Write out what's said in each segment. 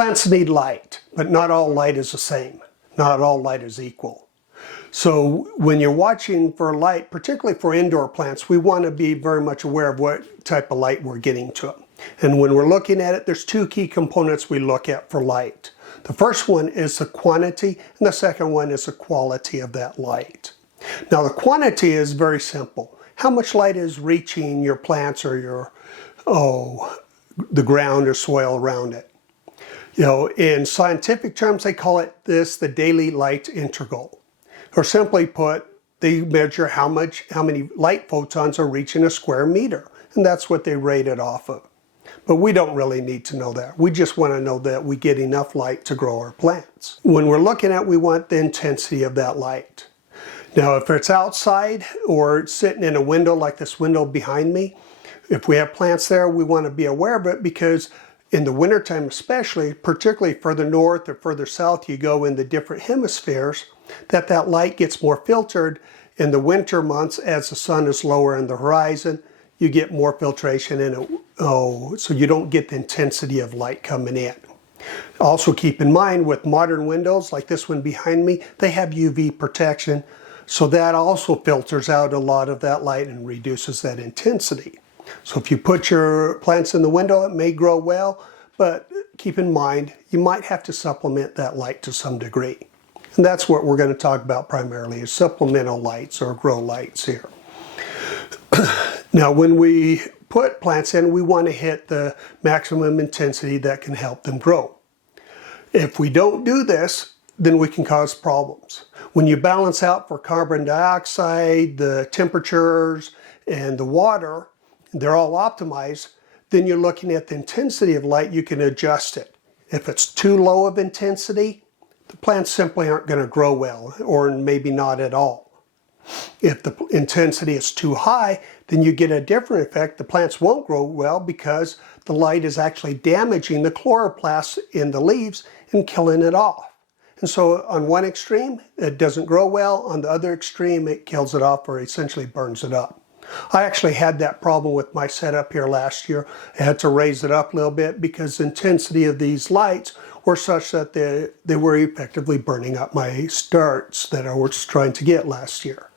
Plants need light, but not all light is the same. Not all light is equal. So when you're watching for light, particularly for indoor plants, we want to be very much aware of what type of light we're getting to them. And when we're looking at it, there's two key components we look at for light. The first one is the quantity, and the second one is the quality of that light. Now the quantity is very simple. How much light is reaching your plants or your, the ground or soil around it? You know, in scientific terms, they call it the daily light integral. Or simply put, they measure how many light photons are reaching a square meter. And that's what they rate it off of. But we don't really need to know that. We just want to know that we get enough light to grow our plants. When we're looking at, we want the intensity of that light. Now, if it's outside or sitting in a window like this window behind me, if we have plants there, we want to be aware of it because in the wintertime especially, particularly further north or further south you go in the different hemispheres, that light gets more filtered. In the winter months, as the sun is lower in the horizon, you get more filtration in it, so you don't get the intensity of light coming in. Also keep in mind with modern windows like this one behind me, they have UV protection, so that also filters out a lot of that light and reduces that intensity. So if you put your plants in the window, it may grow well, but keep in mind, you might have to supplement that light to some degree. And that's what we're going to talk about primarily, is supplemental lights or grow lights here. Now, when we put plants in, we want to hit the maximum intensity that can help them grow. If we don't do this, then we can cause problems. When you balance out for carbon dioxide, the temperatures, and the water, they're all optimized, then you're looking at the intensity of light, you can adjust it. If it's too low of intensity, the plants simply aren't going to grow well, or maybe not at all. If the intensity is too high, then you get a different effect. The plants won't grow well because the light is actually damaging the chloroplasts in the leaves and killing it off. And so on one extreme, it doesn't grow well. On the other extreme, it kills it off or essentially burns it up. I actually had that problem with my setup here last year. I had to raise it up a little bit because the intensity of these lights were such that they were effectively burning up my starts that I was trying to get last year.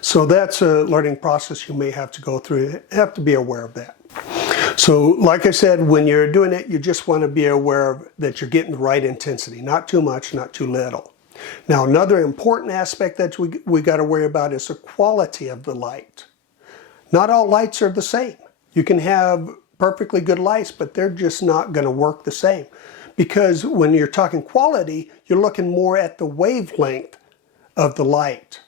So that's a learning process you may have to go through. You have to be aware of that. So like I said, when you're doing it, you just want to be aware of that you're getting the right intensity, not too much, not too little. Now, another important aspect that we got to worry about is the quality of the light. Not all lights are the same. You can have perfectly good lights, but they're just not going to work the same. Because when you're talking quality, you're looking more at the wavelength of the light.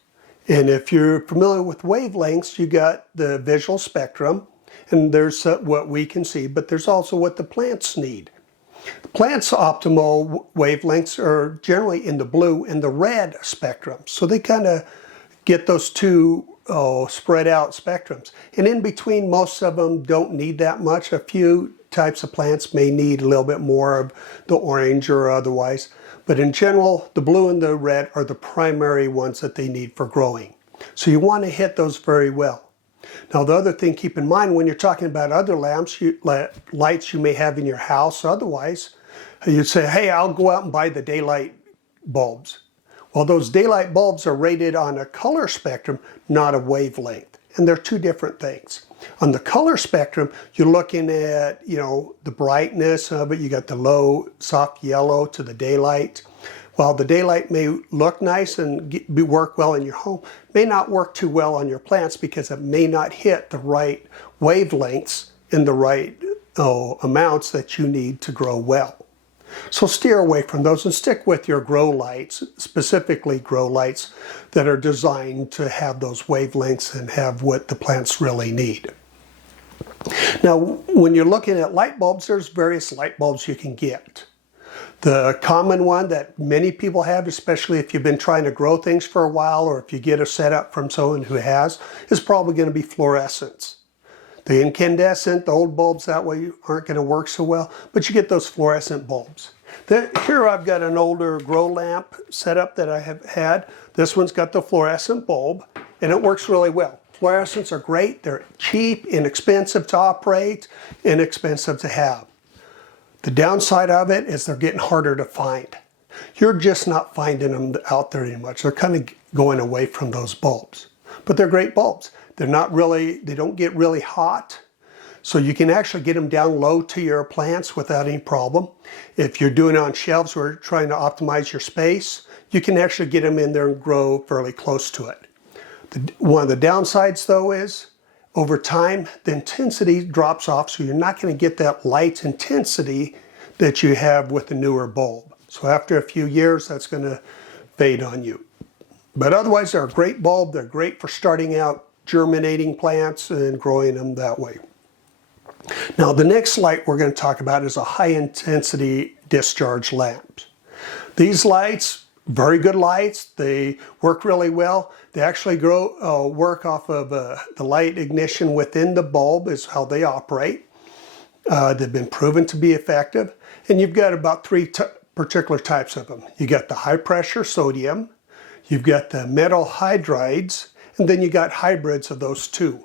And if you're familiar with wavelengths, you got the visual spectrum, and there's what we can see, but there's also what the plants need. The plants' optimal wavelengths are generally in the blue and the red spectrum. So they kind of get those two spread out spectrums. And in between, most of them don't need that much. A few types of plants may need a little bit more of the orange or otherwise. But in general, the blue and the red are the primary ones that they need for growing. So you want to hit those very well. Now the other thing, keep in mind when you're talking about other lamps, lights you may have in your house or otherwise, you'd say, hey, I'll go out and buy the daylight bulbs. Well, those daylight bulbs are rated on a color spectrum, not a wavelength. And they're two different things. On the color spectrum, you're looking at, the brightness of it. You got the low, soft yellow to the daylight. While the daylight may look nice and work well in your home, may not work too well on your plants because it may not hit the right wavelengths in the right amounts that you need to grow well. So steer away from those and stick with your grow lights, specifically grow lights that are designed to have those wavelengths and have what the plants really need. Now, when you're looking at light bulbs, there's various light bulbs you can get. The common one that many people have, especially if you've been trying to grow things for a while or if you get a setup from someone who has, is probably going to be fluorescents. The incandescent, the old bulbs that way aren't going to work so well, but you get those fluorescent bulbs. Here I've got an older grow lamp setup that I have had. This one's got the fluorescent bulb and it works really well. Fluorescents are great. They're cheap, inexpensive to operate, inexpensive to have. The downside of it is they're getting harder to find. You're just not finding them out there any much. They're kind of going away from those bulbs. But they're great bulbs. They're not really, they don't get really hot. So you can actually get them down low to your plants without any problem. If you're doing it on shelves or trying to optimize your space, you can actually get them in there and grow fairly close to it. One of the downsides though is, over time, the intensity drops off, so you're not going to get that light intensity that you have with the newer bulb. So after a few years, that's going to fade on you. But otherwise, they're a great bulb. They're great for starting out germinating plants and growing them that way. Now, the next light we're going to talk about is a high intensity discharge lamp. These lights, very good lights. They work really well. They actually work off of the light ignition within the bulb is how they operate. They've been proven to be effective. And you've got about three particular types of them. You got the high pressure sodium, you've got the metal hydrides, and then you got hybrids of those two.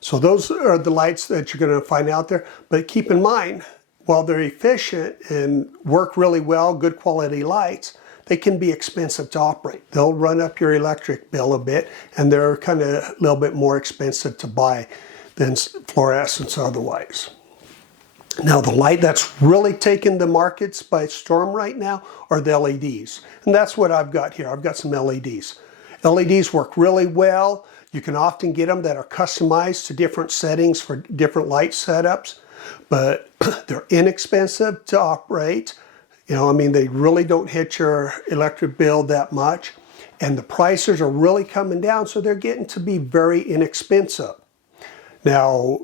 So those are the lights that you're going to find out there. But keep in mind, while they're efficient and work really well, good quality lights, they can be expensive to operate. They'll run up your electric bill a bit, and they're kind of a little bit more expensive to buy than fluorescents otherwise. Now, the light that's really taken the markets by storm right now are the LEDs. And that's what I've got here. I've got some LEDs. LEDs work really well. You can often get them that are customized to different settings for different light setups, but they're inexpensive to operate. You know, I mean, they really don't hit your electric bill that much, and the prices are really coming down, so they're getting to be very inexpensive. Now,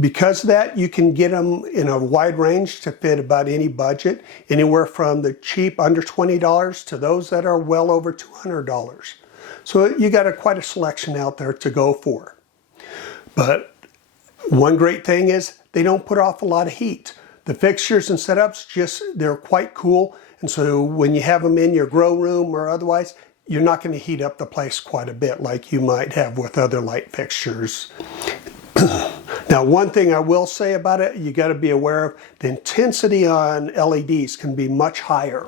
because of that, you can get them in a wide range to fit about any budget, anywhere from the cheap under $20 to those that are well over $200. So you got quite a selection out there to go for. But one great thing is they don't put off a lot of heat. The fixtures and setups, they're quite cool. And so when you have them in your grow room or otherwise, you're not going to heat up the place quite a bit like you might have with other light fixtures. Now, one thing I will say about it, you got to be aware of, the intensity on LEDs can be much higher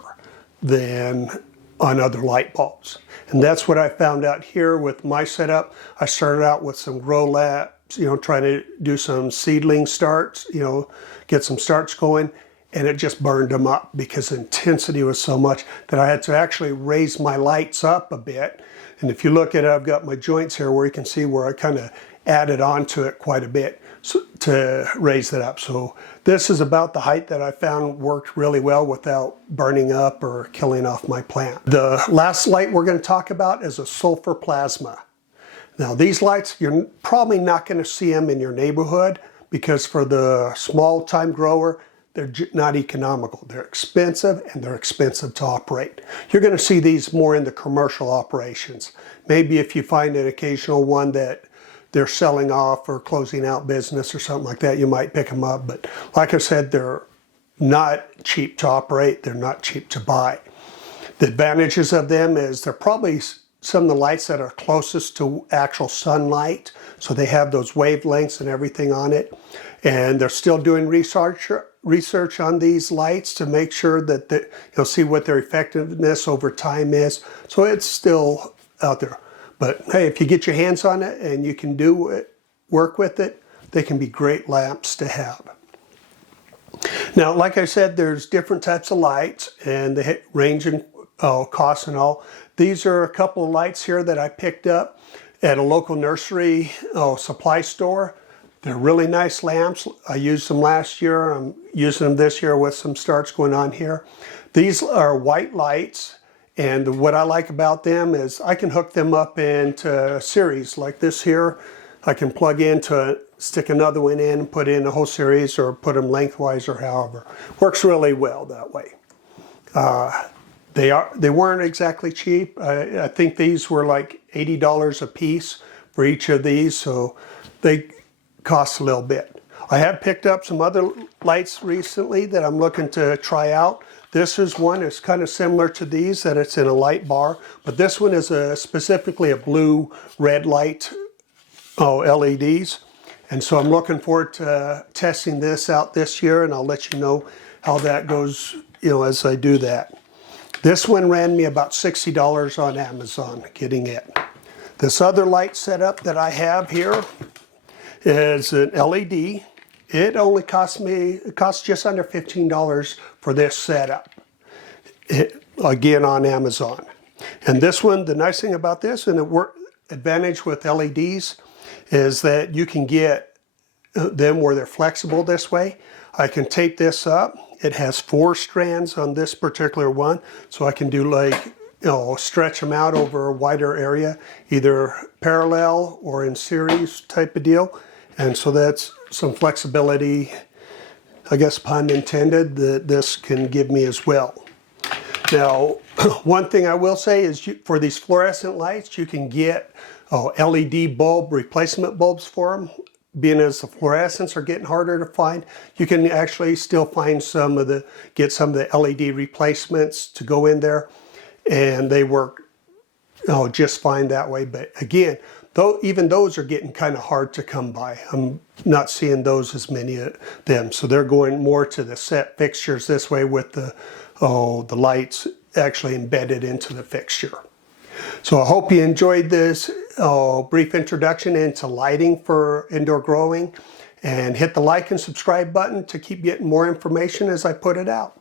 than on other light bulbs. And that's what I found out here with my setup. I started out with some grow labs, trying to do some seedling starts, get some starts going, and it just burned them up because the intensity was so much that I had to actually raise my lights up a bit. And if you look at it, I've got my joints here where you can see where I kind of added onto it quite a bit to raise it up. So this is about the height that I found worked really well without burning up or killing off my plant. The last light we're going to talk about is a sulfur plasma. Now, these lights, you're probably not going to see them in your neighborhood because for the small time grower, they're not economical. They're expensive and they're expensive to operate. You're going to see these more in the commercial operations. Maybe if you find an occasional one that they're selling off or closing out business or something like that, you might pick them up. But like I said, they're not cheap to operate. They're not cheap to buy. The advantages of them is they're probably some of the lights that are closest to actual sunlight. So they have those wavelengths and everything on it. And they're still doing research on these lights to make sure that you'll see what their effectiveness over time is. So it's still out there. But hey, if you get your hands on it and you can work with it, they can be great lamps to have. Now, like I said, there's different types of lights and they range in cost and all. These are a couple of lights here that I picked up at a local nursery supply store. They're really nice lamps. I used them last year. I'm using them this year with some starts going on here. These are white lights. And what I like about them is I can hook them up into a series like this here. I can plug stick another one in, put in a whole series or put them lengthwise or however. Works really well that way. They weren't exactly cheap. I think these were like $80 a piece for each of these, so they cost a little bit. I have picked up some other lights recently that I'm looking to try out. This is one that's kind of similar to these, that it's in a light bar, but this one is specifically a blue-red light LEDs. And so I'm looking forward to testing this out this year, and I'll let you know how that goes, as I do that. This one ran me about $60 on Amazon getting it. This other light setup that I have here is an LED. It only cost just under $15 for this setup. Again on Amazon. And this one, the nice thing about this, and the advantage with LEDs, is that you can get them where they're flexible this way. I can tape this up. It has 4 strands on this particular one, so I can do stretch them out over a wider area, either parallel or in series type of deal. And so that's some flexibility, I guess pun intended, that this can give me as well. Now, one thing I will say is for these fluorescent lights, you can get LED bulb replacement bulbs for them. Being as the fluorescents are getting harder to find, you can actually still find get some of the LED replacements to go in there, and they work just fine that way. But again, even those are getting kind of hard to come by. I'm not seeing those as many of them, so they're going more to the set fixtures this way with the lights actually embedded into the fixture. So I hope you enjoyed this brief introduction into lighting for indoor growing, and hit the like and subscribe button to keep getting more information as I put it out.